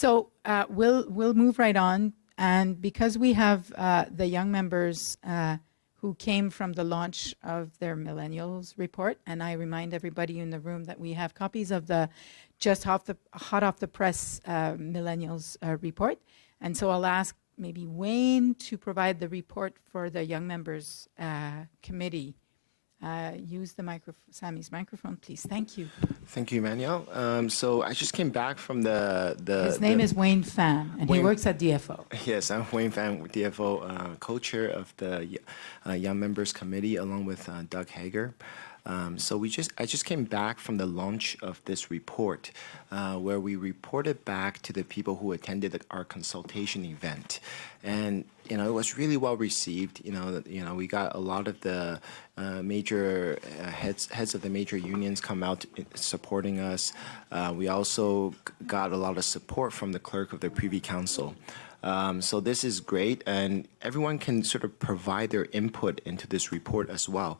So we'll move right on, and because we have the young members who came from the launch of their millennials report, and I remind everybody in the room that we have copies of the just hot off the press millennials report, and so I'll ask maybe Wayne to provide the report for the young members committee. Use the Sammy's microphone, please. Thank you. Thank you, Emmanuel. So I just came back from the His name is Wayne Pham, and he works at DFO. Yes, I'm Wayne Pham, DFO, co-chair of the Young Members Committee, along with Doug Hager. So I just came back from the launch of this report, where we reported back to the people who attended our consultation event, and it was really well received. We got a lot of the major heads of the major unions come out supporting us. We also got a lot of support from the clerk of the Privy Council. So this is great, and everyone can sort of provide their input into this report as well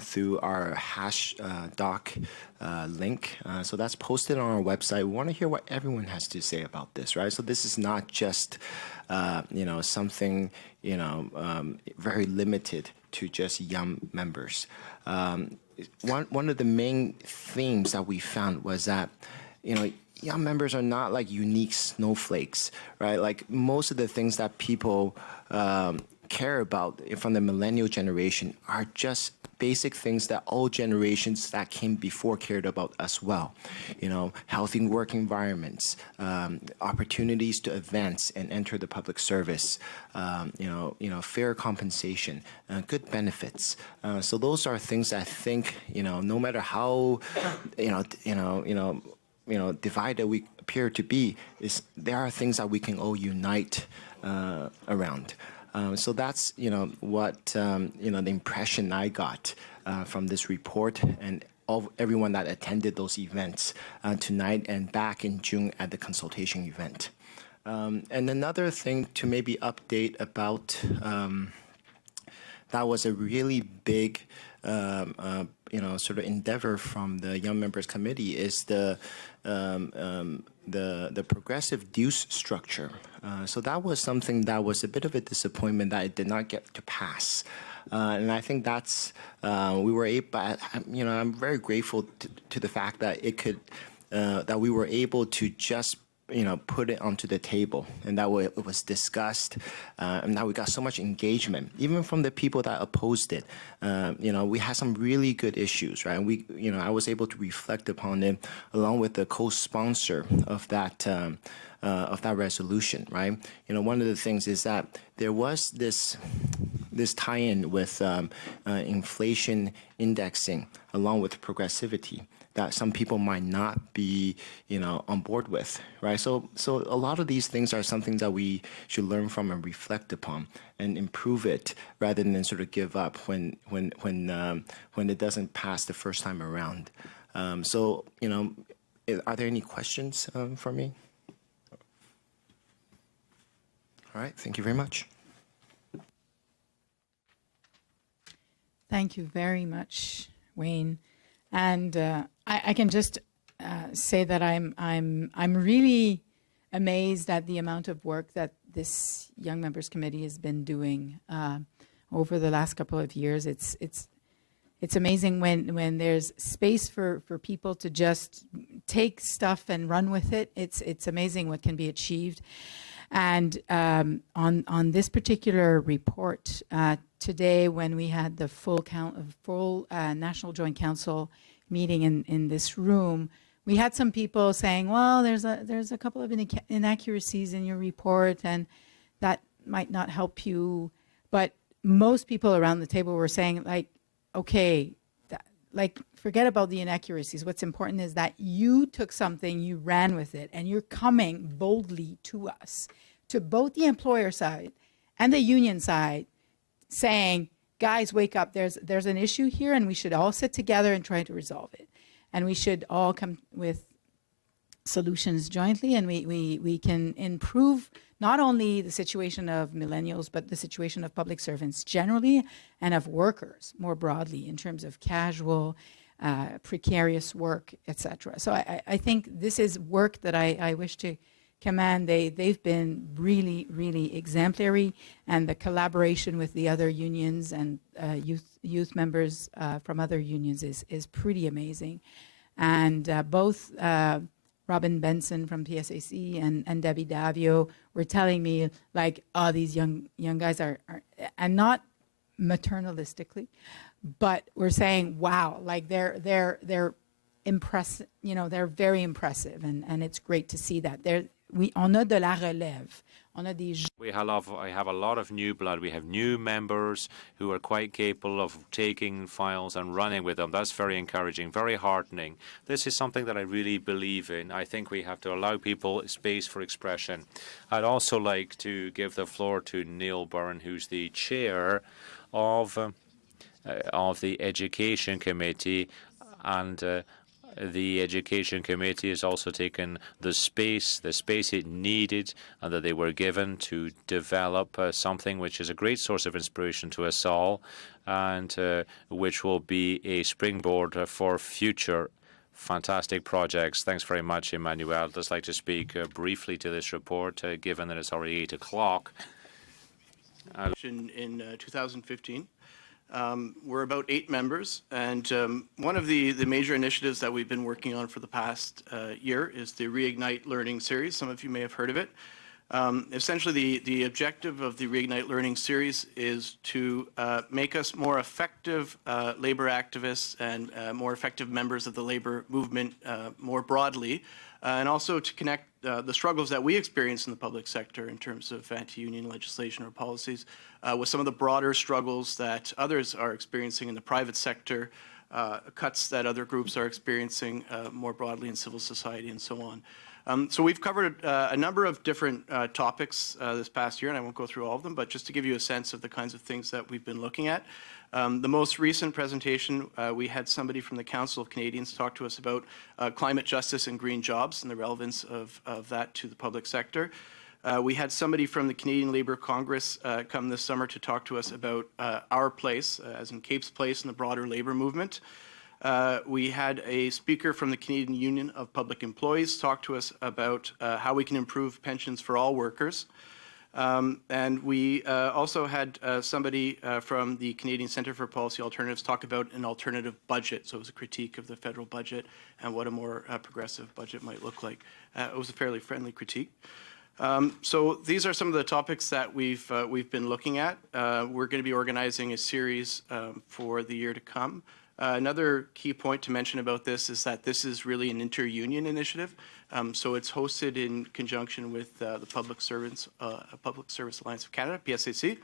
through our doc link. So that's posted on our website. We want to hear what everyone has to say about this, right? So this is not just something very limited to just young members. One of the main themes that we found was that young members are not like unique snowflakes, right? Like most of the things that people care about from the millennial generation are just basic things that all generations that came before cared about as well. Healthy work environments, opportunities to advance and enter the public service, fair compensation, good benefits. So those are things that I think, no matter how, divided we appear to be, there are things that we can all unite around. So that's what the impression I got from this report, and everyone that attended those events tonight and back in June at the consultation event. And another thing to maybe update about that was a really big sort of endeavor from the Young Members Committee is the progressive dues structure. So that was something that was a bit of a disappointment that it did not get to pass. And I think that's we were able. I'm very grateful to the fact that that we were able to just put it onto the table, and that way it was discussed, and now we got so much engagement, even from the people that opposed it. We had some really good issues, right? And I was able to reflect upon it along with the co-sponsor of that resolution, right? One of the things is that there was this tie-in with inflation indexing along with progressivity that some people might not be, on board with, right? So a lot of these things are something that we should learn from and reflect upon and improve it rather than sort of give up when it doesn't pass the first time around. Are there any questions for me? All right, thank you very much. Thank you very much, Wayne. And I can just say that I'm really amazed at the amount of work that this Young Members Committee has been doing over the last couple of years. It's amazing when there's space for people to just take stuff and run with it. It's amazing what can be achieved. And on this particular report today, when we had the full National Joint Council meeting in this room, we had some people saying, well, there's a couple of inaccuracies in your report, and that might not help you. But most people around the table were saying, like, okay, forget about the inaccuracies. What's important is that you took something, you ran with it, and you're coming boldly to us, to both the employer side and the union side, saying, guys, wake up, there's an issue here, and we should all sit together and try to resolve it. And we should all come with solutions jointly, and we can improve not only the situation of millennials, but the situation of public servants generally, and of workers more broadly in terms of casual, precarious work, etc. So I think this is work that I wish to command, they've been really, really exemplary, and the collaboration with the other unions and youth members from other unions is pretty amazing. And both Robin Benson from PSAC and Debbie Davio were telling me, like, oh, these young guys are and not maternalistically, but we're saying, wow, like they're impressive, they're very impressive, and it's great to see that. On a de la relève. On a des I have a lot of new blood. We have new members who are quite capable of taking files and running with them. That's very encouraging, very heartening. This is something that I really believe in. I think we have to allow people space for expression. I'd also like to give the floor to Neil Byrne, who's the chair of the Education Committee, and the Education Committee has also taken the space it needed and that they were given to develop something which is a great source of inspiration to us all, and which will be a springboard for future fantastic projects. Thanks very much, Emmanuel. I'd just like to speak briefly to this report, given that it's already 8 o'clock. In 2015. We're about 8 members, and one of the major initiatives that we've been working on for the past year is the Reignite Learning Series. Some of you may have heard of it. Essentially, the objective of the Reignite Learning Series is to make us more effective labor activists and more effective members of the labor movement more broadly, and also to connect the struggles that we experience in the public sector in terms of anti-union legislation or policies with some of the broader struggles that others are experiencing in the private sector, cuts that other groups are experiencing more broadly in civil society, and so on. So we've covered a number of different topics this past year, and I won't go through all of them, but just to give you a sense of the kinds of things that we've been looking at. The most recent presentation, we had somebody from the Council of Canadians talk to us about climate justice and green jobs and the relevance of that to the public sector. We had somebody from the Canadian Labour Congress come this summer to talk to us about our place, as in CAPE's place in the broader labour movement. We had a speaker from the Canadian Union of Public Employees talk to us about how we can improve pensions for all workers. And we also had somebody from the Canadian Centre for Policy Alternatives talk about an alternative budget. So it was a critique of the federal budget and what a more progressive budget might look like. It was a fairly friendly critique. So these are some of the topics that we've been looking at. We're going to be organizing a series for the year to come. Another key point to mention about this is that this is really an inter-union initiative. So it's hosted in conjunction with the Public Service Alliance of Canada, PSAC,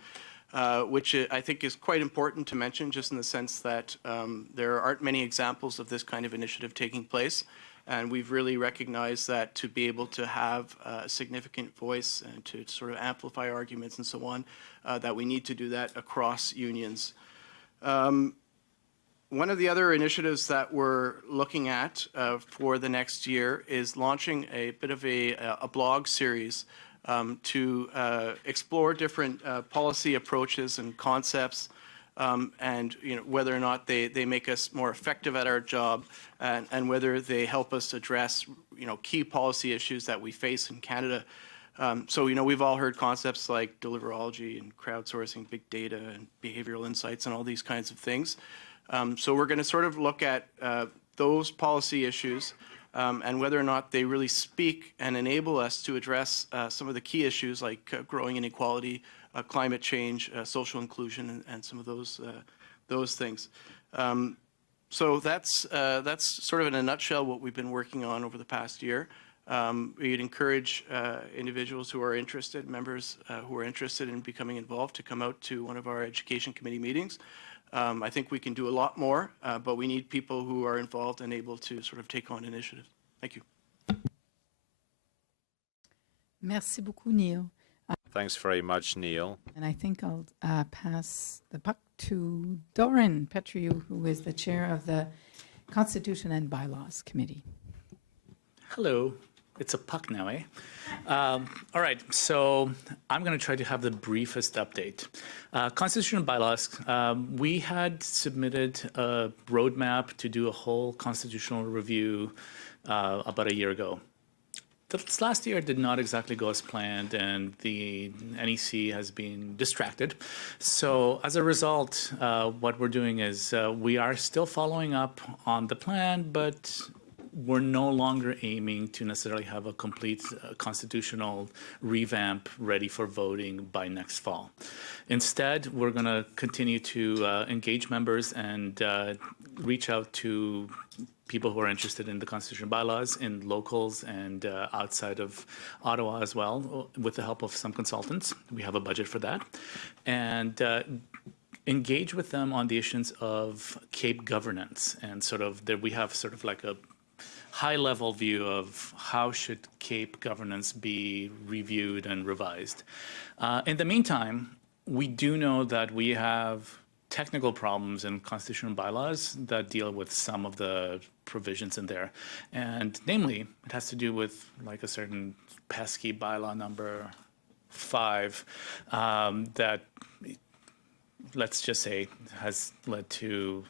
which I think is quite important to mention, just in the sense that there aren't many examples of this kind of initiative taking place. And we've really recognized that to be able to have a significant voice and to sort of amplify arguments and so on, that we need to do that across unions. One of the other initiatives that we're looking at for the next year is launching a bit of a blog series to explore different policy approaches and concepts, and whether or not they make us more effective at our job, and whether they help us address key policy issues that we face in Canada. So we've all heard concepts like deliverology and crowdsourcing, big data and behavioral insights and all these kinds of things. So we're going to sort of look at those policy issues and whether or not they really speak and enable us to address some of the key issues like growing inequality, climate change, social inclusion, and some of those things. So that's sort of in a nutshell what we've been working on over the past year. We'd encourage individuals who are interested, members who are interested in becoming involved, to come out to one of our Education Committee meetings. I think we can do a lot more, but we need people who are involved and able to sort of take on initiatives. Thank you. Merci beaucoup, Neil. Thanks very much, Neil. And I think I'll pass the buck to Doran Petriou, who is the chair of the Constitution and Bylaws Committee. Hello. It's a puck now, eh? All right, so I'm going to try to have the briefest update. Constitution and bylaws, we had submitted a roadmap to do a whole constitutional review about a year ago. this last year did not exactly go as planned, and the NEC has been distracted. So as a result, what we're doing is we are still following up on the plan, but we're no longer aiming to necessarily have a complete constitutional revamp ready for voting by next fall. Instead, we're going to continue to engage members and reach out to people who are interested in the constitutional bylaws in locals and outside of Ottawa as well, with the help of some consultants. We have a budget for that. And engage with them on the issues of CAPE governance. And we have sort of like a high-level view of how should CAPE governance be reviewed and revised. In the meantime, we do know that we have technical problems in constitutional bylaws that deal with some of the provisions in there. And namely, it has to do with like a certain pesky bylaw number 5 that, let's just say, has led to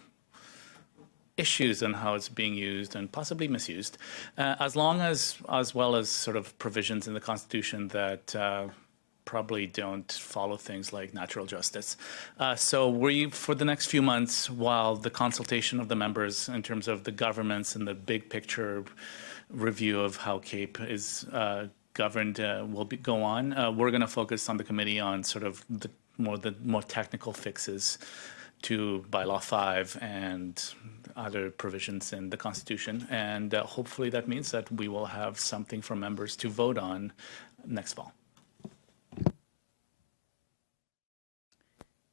issues on how it's being used and possibly misused, as well as sort of provisions in the Constitution that probably don't follow things like natural justice. So for the next few months, while the consultation of the members in terms of the governments and the big picture review of how CAPE is governed will go on, we're going to focus on the committee on sort of the more technical fixes to Bylaw 5 and other provisions in the Constitution. And hopefully that means that we will have something for members to vote on next fall.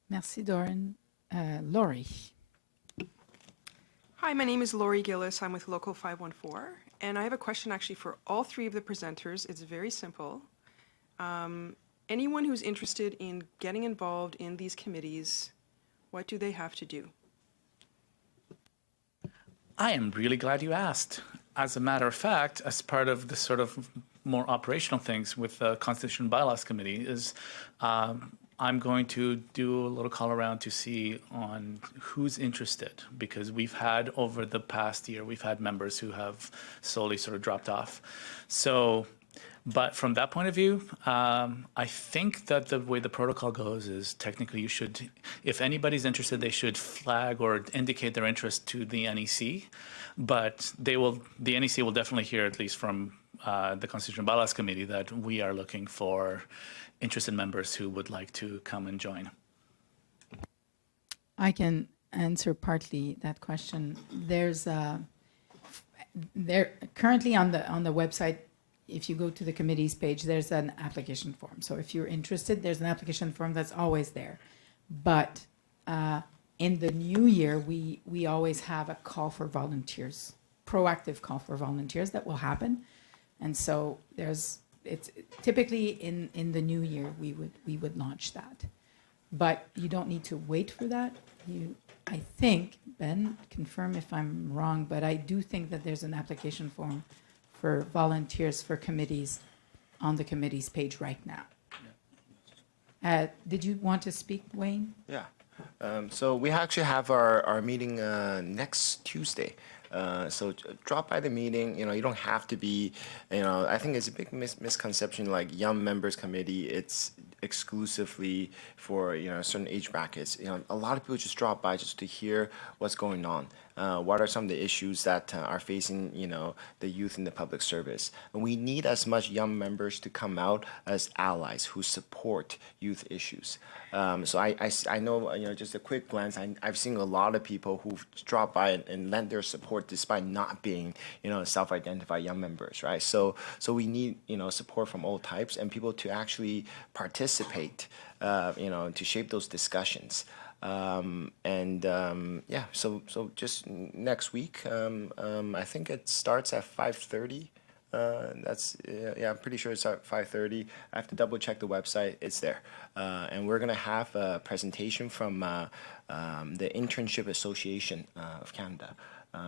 Merci, Doran. Laurie. Hi, my name is Laurie Gillis. I'm with Local 514, and I have a question actually for all 3 of the presenters. It's very simple. Anyone who's interested in getting involved in these committees, what do they have to do? I am really glad you asked. As a matter of fact, as part of the sort of more operational things with the Constitution and Bylaws Committee is I'm going to do a little call around to see on who's interested, because we've had over the past year, we've had members who have slowly sort of dropped off. So, but from that point of view, I think that the way the protocol goes is technically you should, if anybody's interested, they should flag or indicate their interest to the NEC, but the NEC will definitely hear, at least from the Constitution and Bylaws Committee, that we are looking for interested members who would like to come and join. I can answer partly that question. There's currently on the website, if you go to the committee's page, there's an application form. So if you're interested, there's an application form that's always there. But in the new year, we always have a call for volunteers, proactive call for volunteers that will happen. And so it's typically in the new year we would launch that. But you don't need to wait for that. I think, Ben, confirm if I'm wrong, but I do think that there's an application form for volunteers for committees on the committee's page right now. Did you want to speak, Wayne? Yeah. So we actually have our meeting next Tuesday. So drop by the meeting. You don't have to be, I think it's a big misconception, like Young Members Committee, it's exclusively for, certain age brackets. A lot of people just drop by just to hear what's going on. What are some of the issues that are facing, the youth in the public service? And we need as much young members to come out as allies who support youth issues. So I know, just a quick glance, I've seen a lot of people who've dropped by and lent their support despite not being, self-identified young members, right? So we need, support from all types and people to actually participate, to shape those discussions. Yeah, so just next week, I think it starts at 5:30. I'm pretty sure it's at 5:30. I have to double check the website. It's there. And we're going to have a presentation from the Internship Association of Canada.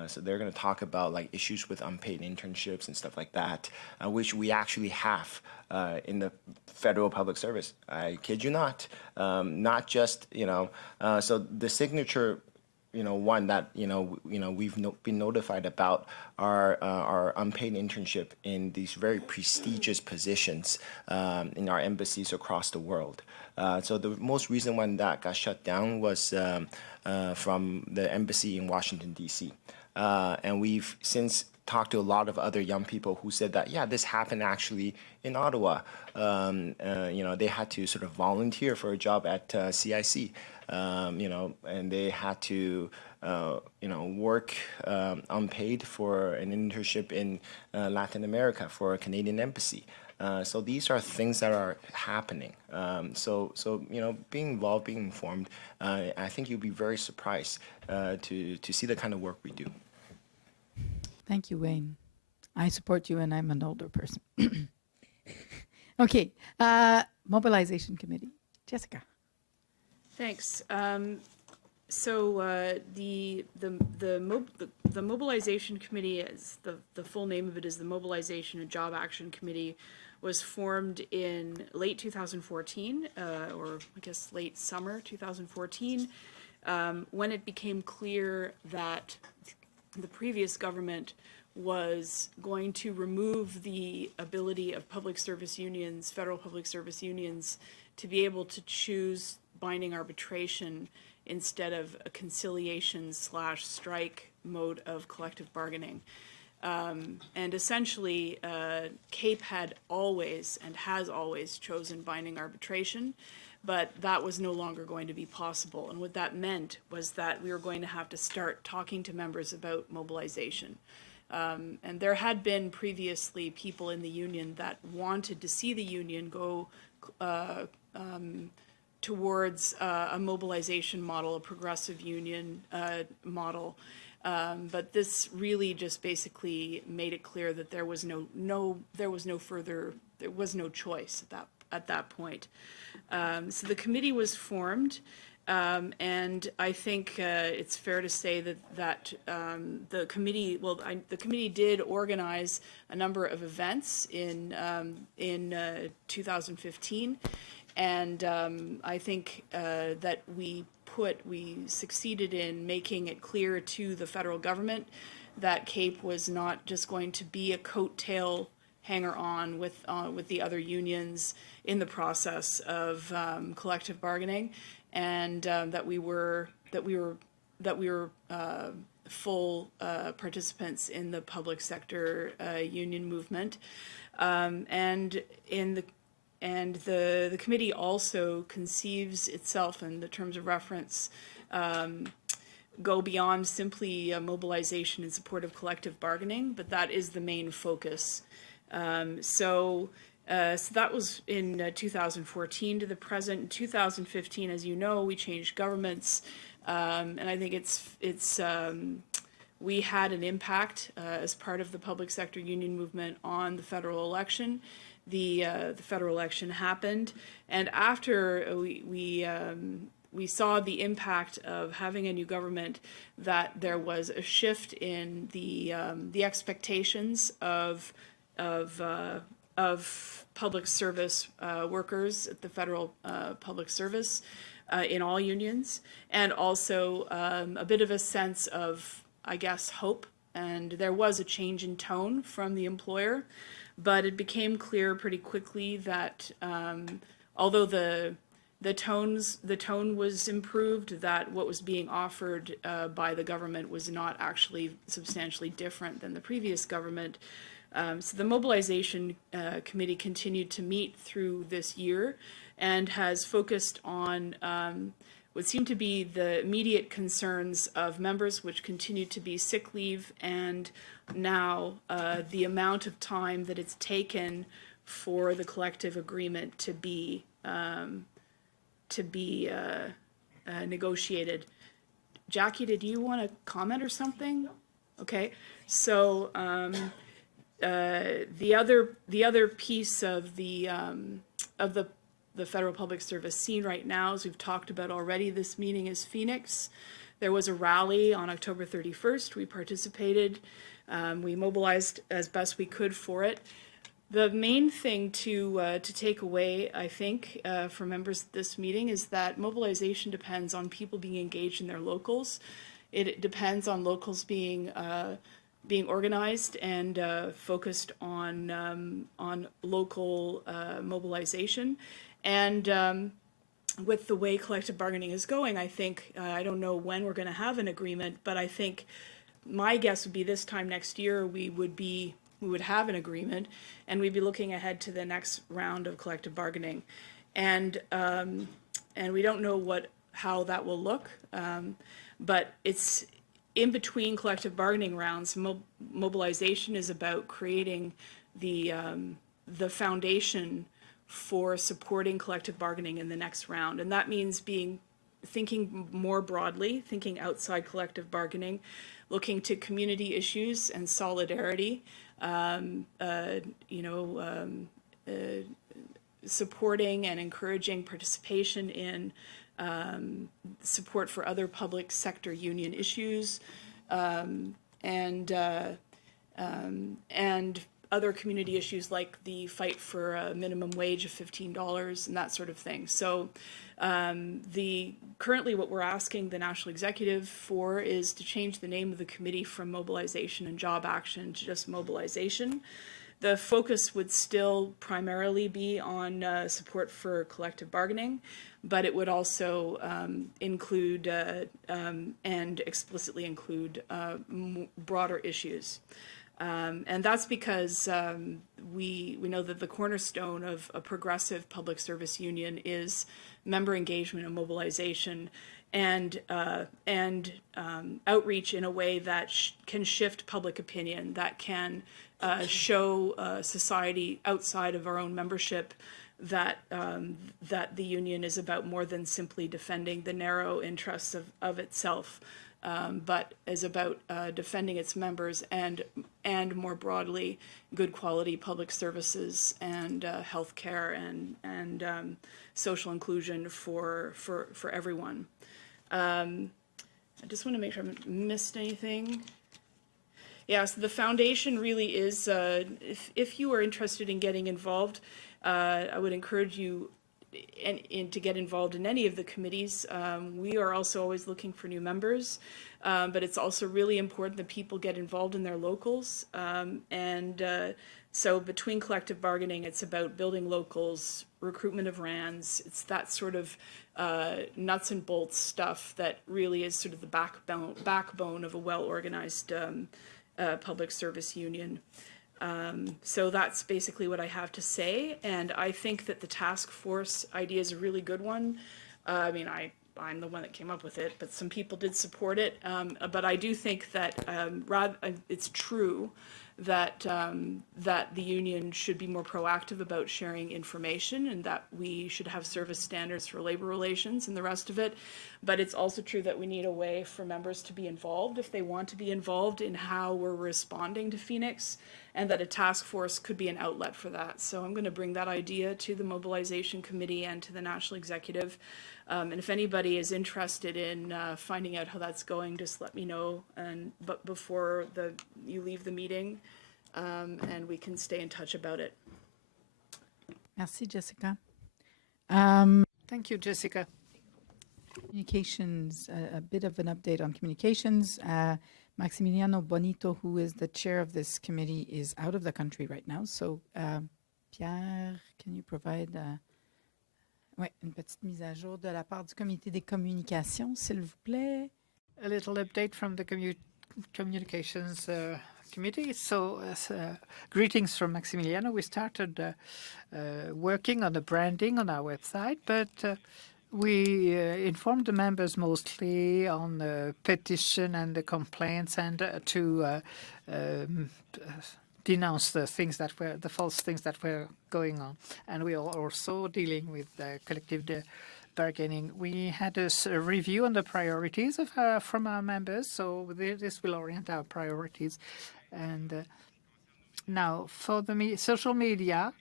So they're going to talk about like issues with unpaid internships and stuff like that, which we actually have in the federal public service. I kid you not. Not just, so the signature one that we've been notified about our unpaid internship in these very prestigious positions in our embassies across the world. So the most recent one that got shut down was from the embassy in Washington, D.C. And we've since talked to a lot of other young people who said that, yeah, this happened actually in Ottawa. They had to sort of volunteer for a job at CIC, and they had to, work unpaid for an internship in Latin America for a Canadian embassy. So these are things that are happening. So being involved, being informed, I think you'll be very surprised to see the kind of work we do. Thank you, Wayne. I support you, and I'm an older person. Okay, Mobilization Committee. Jessica. Thanks. So the Mobilization Committee, is the full name of it is the Mobilization and Job Action Committee, was formed in late 2014, or I guess late summer 2014, when it became clear that the previous government was going to remove the ability of public service unions, federal public service unions, to be able to choose binding arbitration instead of a conciliation/strike mode of collective bargaining. And essentially, CAPE had always and has always chosen binding arbitration, but that was no longer going to be possible. And what that meant was that we were going to have to start talking to members about mobilization. And there had been previously people in the union that wanted to see the union go towards a mobilization model, a progressive union model. But this really just basically made it clear that there was no choice at that point. So the committee was formed, and I think it's fair to say that the committee did organize a number of events in 2015, and I think that we succeeded in making it clear to the federal government that CAPE was not just going to be a coattail hanger-on with the other unions in the process of collective bargaining, and that we were full participants in the public sector union movement, and the committee also conceives itself, in the terms of reference, go beyond simply mobilization in support of collective bargaining, but that is the main focus. So that was in 2014 to the present. In 2015, as you know, we changed governments, and I think we had an impact as part of the public sector union movement on the federal election. The federal election happened, and after we saw the impact of having a new government, that there was a shift in the expectations of public service workers at the federal public service in all unions, and also a bit of a sense of, I guess, hope. And there was a change in tone from the employer, but it became clear pretty quickly that although the tone was improved, that what was being offered by the government was not actually substantially different than the previous government. So the Mobilization Committee continued to meet through this year and has focused on what seemed to be the immediate concerns of members, which continued to be sick leave, and now the amount of time that it's taken for the collective agreement to be negotiated. Jackie, did you want to comment or something? Okay, so the other piece of the federal public service scene right now, as we've talked about already, this meeting is Phoenix. There was a rally on October 31st. We participated. We mobilized as best we could for it. The main thing to take away, I think, for members of this meeting is that mobilization depends on people being engaged in their locals. it depends on locals being organized and focused on local mobilization. And with the way collective bargaining is going, I think, I don't know when we're going to have an agreement, but I think my guess would be this time next year we would have an agreement, and we'd be looking ahead to the next round of collective bargaining. And we don't know how that will look, but it's in between collective bargaining rounds. Mobilization is about creating the foundation for supporting collective bargaining in the next round, and that means thinking more broadly, thinking outside collective bargaining, looking to community issues and solidarity, supporting and encouraging participation in support for other public sector union issues, and other community issues like the fight for a minimum wage of $15 and that sort of thing. So currently what we're asking the National Executive for is to change the name of the committee from Mobilization and Job Action to just Mobilization. The focus would still primarily be on support for collective bargaining, but it would also include and explicitly include broader issues. And that's because we know that the cornerstone of a progressive public service union is member engagement and mobilization, and outreach in a way that can shift public opinion, that can show society outside of our own membership that the union is about more than simply defending the narrow interests of itself, but is about defending its members and more broadly good quality public services and healthcare and social inclusion for everyone. I just want to make sure I haven't missed anything. Yeah, so the foundation really is, if you are interested in getting involved, I would encourage you to get involved in any of the committees. We are also always looking for new members, but it's also really important that people get involved in their locals. So between collective bargaining, it's about building locals, recruitment of RANs. It's that sort of nuts and bolts stuff that really is sort of the backbone of a well-organized public service union. So that's basically what I have to say, and I think that the task force idea is a really good one. I mean, I'm the one that came up with it, but some people did support it. But I do think that it's true that that the union should be more proactive about sharing information, and that we should have service standards for labor relations and the rest of it. But it's also true that we need a way for members to be involved if they want to be involved in how we're responding to Phoenix, and that a task force could be an outlet for that. So I'm going to bring that idea to the Mobilization Committee and to the National Executive. And if anybody is interested in finding out how that's going, just let me know. But before you leave the meeting, and we can stay in touch about it. Merci, Jessica. Thank you, Jessica. Communications, a bit of an update on communications. Maximiliano Bonito, who is the chair of this committee, is out of the country right now. So, Pierre, can you provide une petite mise à jour de la part du comité des communications, s'il vous plaît? A little update from the communications committee. So, greetings from Maximiliano. We started working on the branding on our website, but we informed the members mostly on the petition and the complaints, and to denounce the things that were the false things that were going on. And we are also dealing with collective bargaining. We had a review on the priorities from our members, so this will orient our priorities. And now for the social media,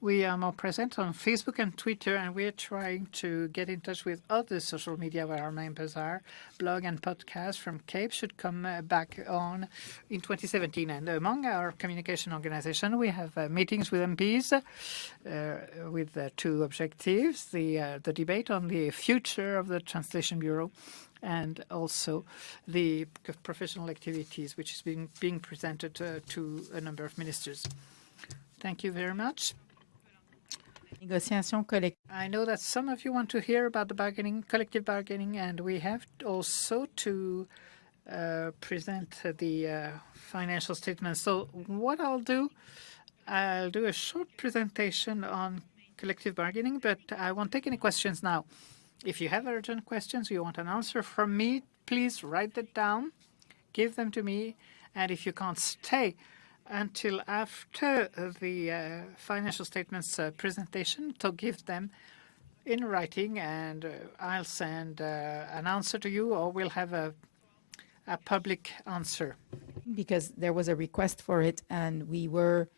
we are more present on Facebook and Twitter, and we're trying to get in touch with other social media where our members are. Blog and podcast from CAPE should come back on in 2017. And among our communication organization, we have meetings with MPs with two objectives: the debate on the future of the Translation Bureau, and also the professional activities, which is being presented to a number of ministers. Thank you very much. Négociation collective. I know that some of you want to hear about the collective bargaining, and we have also to present the financial statements. So what I'll do a short presentation on collective bargaining, but I won't take any questions now. If you have urgent questions, you want an answer from me, please write it down, give them to me, and if you can't stay until after the financial statements presentation, to give them in writing, and I'll send an answer to you, or we'll have a public answer. Because there was a request for it, and we were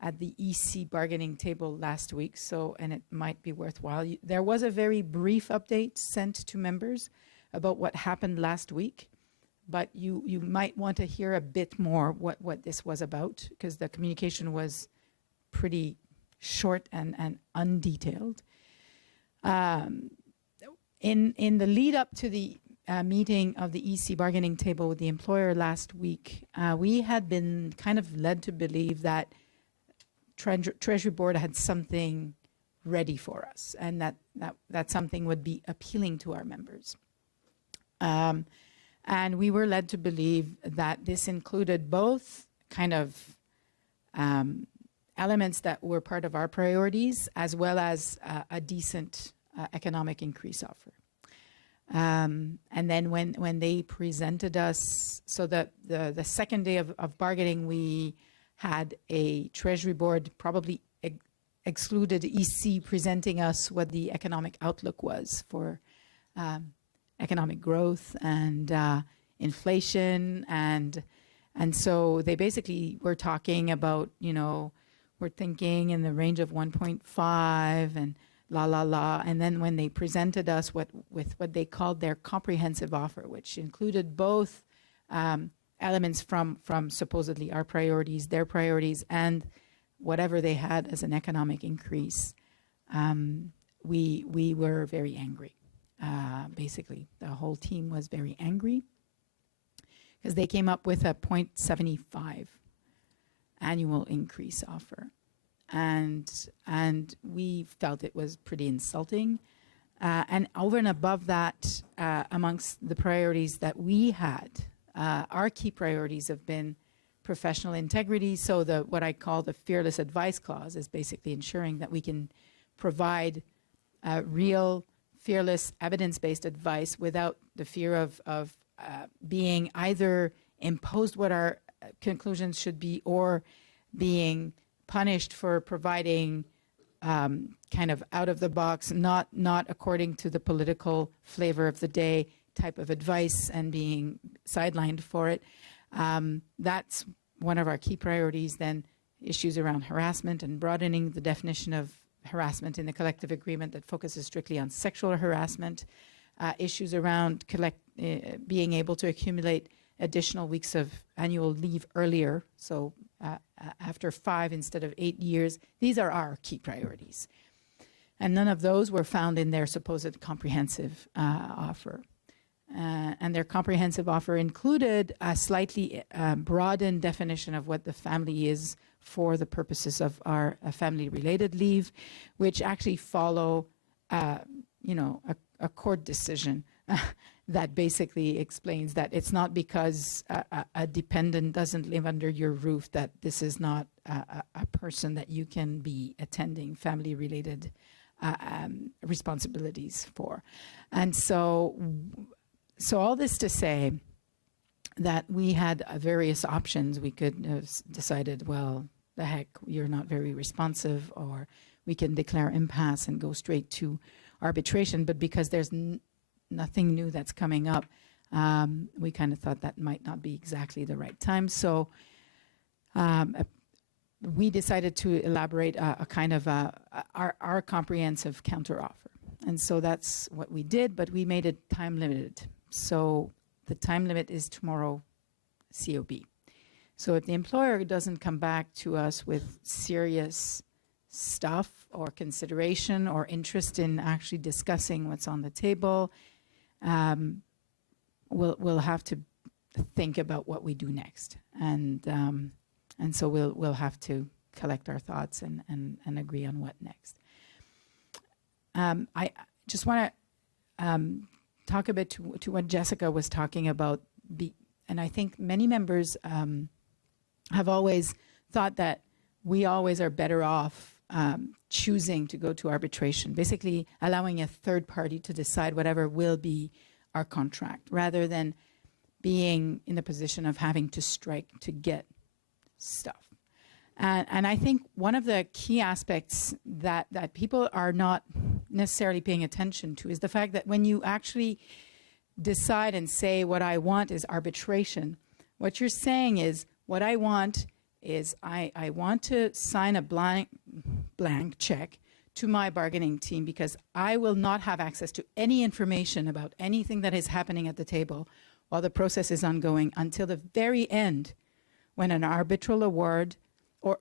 at the EC bargaining table last week, and it might be worthwhile. There was a very brief update sent to members about what happened last week, but you might want to hear a bit more what this was about, because the communication was pretty short and undetailed. In the lead up to the meeting of the EC bargaining table with the employer last week, we had been kind of led to believe that Treasury Board had something ready for us, and that something would be appealing to our members. And we were led to believe that this included both kind of elements that were part of our priorities, as well as a decent economic increase offer. And then when they presented us, so the second day of bargaining, we had a Treasury Board, probably excluded EC, presenting us what the economic outlook was for economic growth and inflation, and so they basically were talking about, we're thinking in the range of 1.5 and and then when they presented us with what they called their comprehensive offer, which included both elements from supposedly our priorities, their priorities, and whatever they had as an economic increase, we were very angry. Basically, the whole team was very angry because they came up with a 0.75 annual increase offer. And we felt it was pretty insulting. And over and above that, amongst the priorities that we had, our key priorities have been professional integrity. So what I call the fearless advice clause is basically ensuring that we can provide real, fearless, evidence-based advice without the fear of being either imposed what our conclusions should be, or being punished for providing kind of out of the box, not according to the political flavor of the day type of advice, and being sidelined for it. That's one of our key priorities. Then issues around harassment and broadening the definition of harassment in the collective agreement that focuses strictly on sexual harassment. Issues around being able to accumulate additional weeks of annual leave earlier, so after 5 instead of 8 years. These are our key priorities. And none of those were found in their supposed comprehensive offer. And their comprehensive offer included a slightly broadened definition of what the family is for the purposes of our family-related leave, which actually follow, a court decision that basically explains that it's not because a dependent doesn't live under your roof that this is not a person that you can be attending family-related responsibilities for. And so all this to say that we had various options. We could have decided, well, the heck, you're not very responsive, or we can declare impasse and go straight to arbitration. But because there's nothing new that's coming up, we kind of thought that might not be exactly the right time. So we decided to elaborate a kind of our comprehensive counteroffer. And so that's what we did, but we made it time limited. So the time limit is tomorrow, COB. So if the employer doesn't come back to us with serious stuff or consideration or interest in actually discussing what's on the table, we'll have to think about what we do next, and so we'll have to collect our thoughts and agree on what next. I just want to talk a bit to what Jessica was talking about, and I think many members have always thought that we always are better off choosing to go to arbitration, basically allowing a third party to decide whatever will be our contract, rather than being in the position of having to strike to get stuff. And I think one of the key aspects that people are not necessarily paying attention to is the fact that when you actually decide and say what I want is arbitration, what you're saying is what I want is I want to sign a blank check to my bargaining team because I will not have access to any information about anything that is happening at the table while the process is ongoing until the very end, when an arbitral award or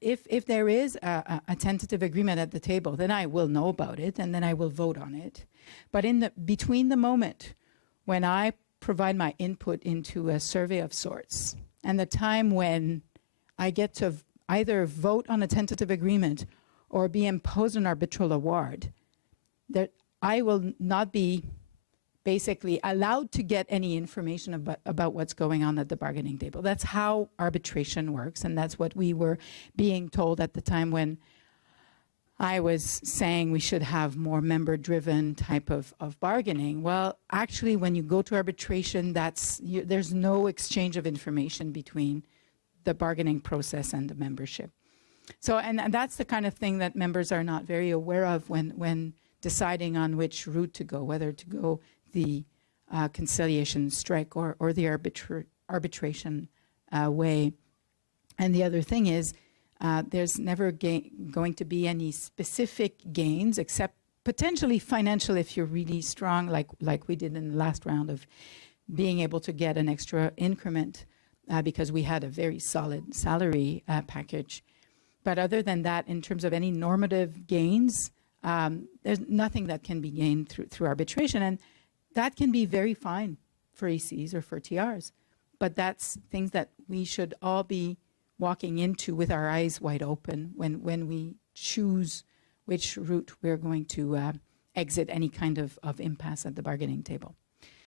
if there is a tentative agreement at the table, then I will know about it and then I will vote on it. But between the moment when I provide my input into a survey of sorts and the time when I get to either vote on a tentative agreement or be imposed an arbitral award, that I will not be basically allowed to get any information about what's going on at the bargaining table. That's how arbitration works, and that's what we were being told at the time when I was saying we should have more member-driven type of bargaining. Well, actually, when you go to arbitration, there's no exchange of information between the bargaining process and the membership. So, and that's the kind of thing that members are not very aware of when deciding on which route to go, whether to go the conciliation strike or the arbitration way. And the other thing is there's never going to be any specific gains except potentially financial if you're really strong, like we did in the last round of being able to get an extra increment because we had a very solid salary package. But other than that, in terms of any normative gains, there's nothing that can be gained through arbitration. And that can be very fine for ACs or for TRs. But that's things that we should all be walking into with our eyes wide open when we choose which route we're going to exit any kind of impasse at the bargaining table.